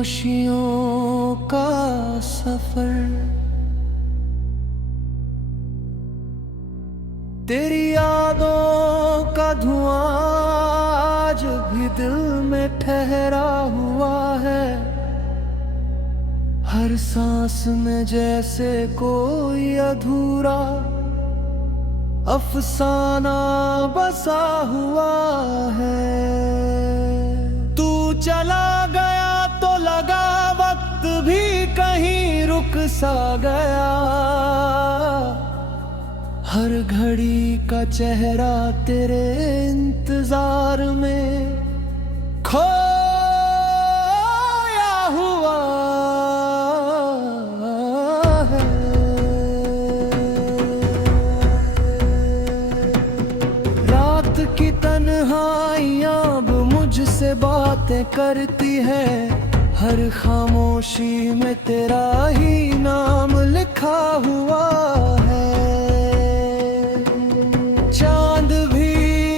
खामोशियों का सफर, तेरी यादों का धुआं आज भी दिल में ठहरा हुआ है। हर सांस में जैसे कोई अधूरा अफसाना बसा हुआ है। तू चला गया तो लगा वक्त भी कहीं रुक सा गया। हर घड़ी का चेहरा तेरे इंतजार में खोया हुआ है। रात की तन्हाइयां अब मुझसे बातें करती है। हर खामोशी में तेरा ही नाम लिखा हुआ है। चांद भी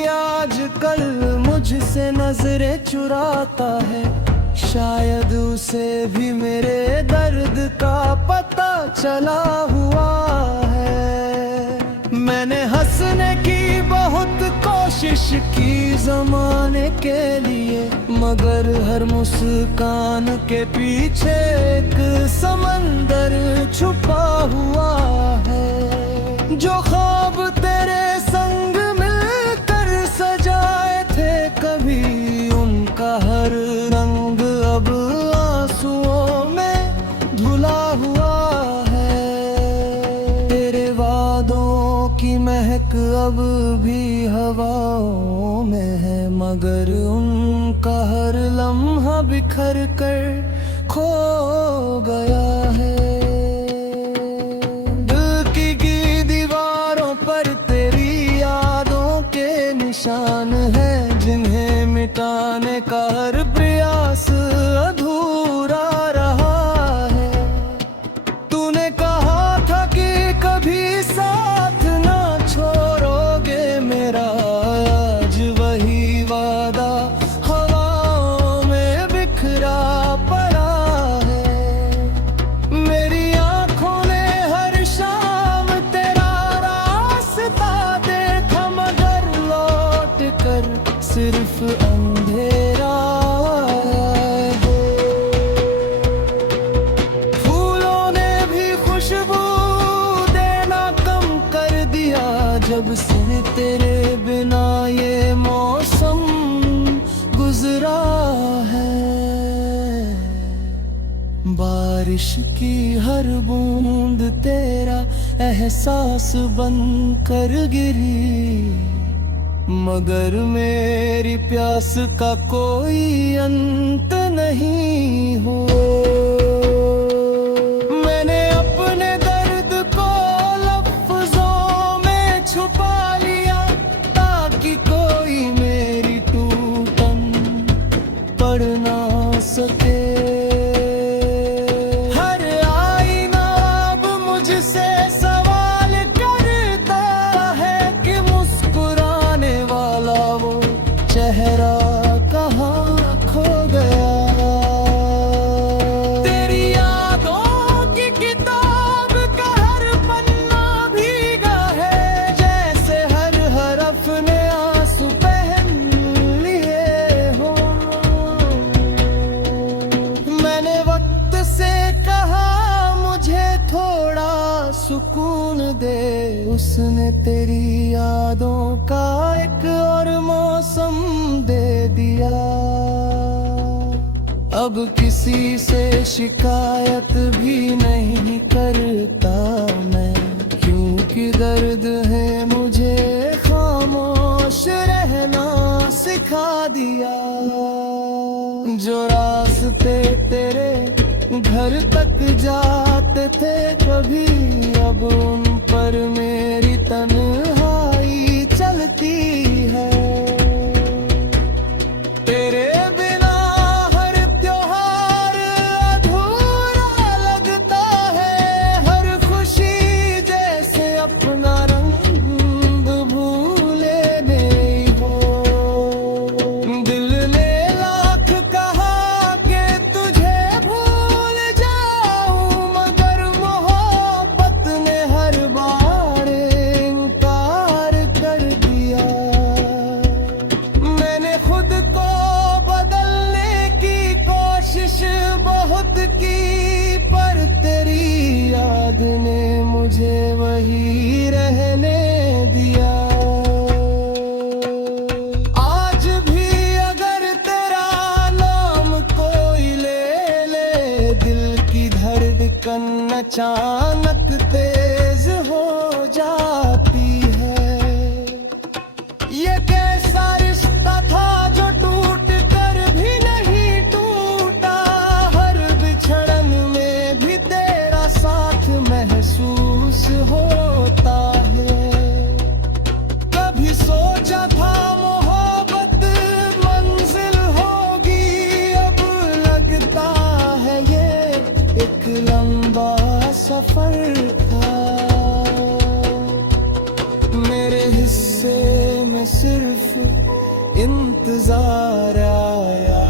आजकल मुझसे नजरें चुराता है। शायद उसे भी मेरे दर्द का पता चला हुआ है। मैंने हंसने की बहुत कोशिश की ज़माने के लिए, मगर हर मुस्कान के पीछे एक समंदर छुपा हुआ है। जो ख्वाब तेरे संग मिलकर सजाए थे कभी, उनका हर रंग अब आंसुओं में धुला हुआ है। तेरे वादों की महक अब भी हवाओं में है, मगर उनका हर लम्हा बिखर कर खो गया है। निशान है जिन्हें मिटाने का हर प्रयास अधूरा रहा है। तूने कहा था कि कभी साथ ना छोड़ोगे मेरा, आज वही वादा हवाओं में बिखरा पड़ा है। मेरी आंखों ने हर शाम तेरा रास्ता देखा, मगर कर सिर्फ अंधेरा है। फूलों ने भी खुशबू देना कम कर दिया जब से तेरे बिना ये मौसम गुजरा है। बारिश की हर बूंद तेरा एहसास बन कर गिरी, मगर मेरी प्यास का कोई अंत नहीं हो। मैंने अपने दर्द को लफ्जों में छुपा लिया, ताकि कोई मेरी टूटन पढ़ ना सके। हर आईना अब मुझसे सवाल करता है कि मुस्कुराने वाला वो चेहरा कहाँ खो गया। तेरी यादों की किताब का हर पन्ना भीगा है, जैसे हर हरफ ने आंसू पहन लिए हो। मैंने वक्त से कहा मुझे थोड़ा सुकून दे, उसने तेरी यादों का एक और मौसम दे दिया। अब किसी से शिकायत भी नहीं करता मैं, क्योंकि दर्द है मुझे खामोश रहना सिखा दिया। जो रास्ते तेरे घर तक जाते थे कभी, अब उन पर मेरी तन्हाई चलती है। तेरे बिना हर त्योहार अधूरा लगता है, हर खुशी जैसे अपना रंग भूले नहीं हो। दिल ने लाख कहा कि तुझे मोहब्बत की, पर तेरी याद ने मुझे वही रहने दिया। आज भी अगर तेरा नाम कोई ले ले, दिल की धड़कन अचानक तेज हो जाती है। ये कैसा रिश्ता था जो टूट कर भी नहीं टूटा, हर बिछड़न में भी तेरा साथ महसूस होता है। कभी सोचा था मोहब्बत मंजिल होगी, अब लगता है ये एक लंबा सफर था। मेरे हिस्से में सिर्फ इंतजार आया,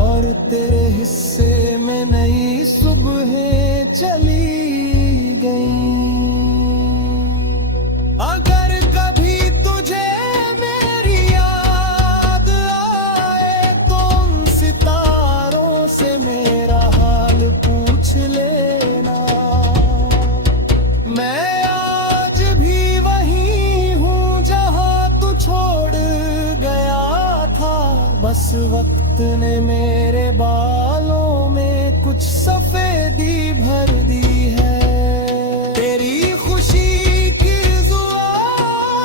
और तेरे हिस्से में नई सुबहें चली गईं। अगर कभी तुझे मेरी याद आए, तो उन सितारों से मेरा हाल पूछ लेना। मैं आज भी वही हूँ जहाँ तू छोड़ गया था, बस वक्त ने मेरे बालों में कुछ सफेदी भर दी है। तेरी खुशी की जुआ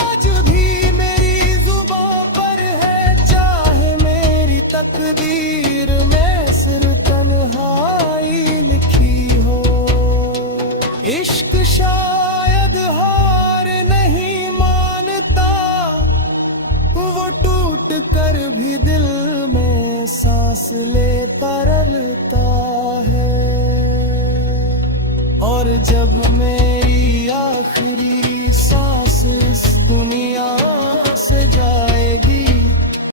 आज भी मेरी जुबां पर है, चाहे मेरी तकदीर में सिर्फ तन्हाई लिखी हो। इश्क शायद हार नहीं मानता, वो टूट कर भी दिल में सांस लेता रहता है। और जब मैं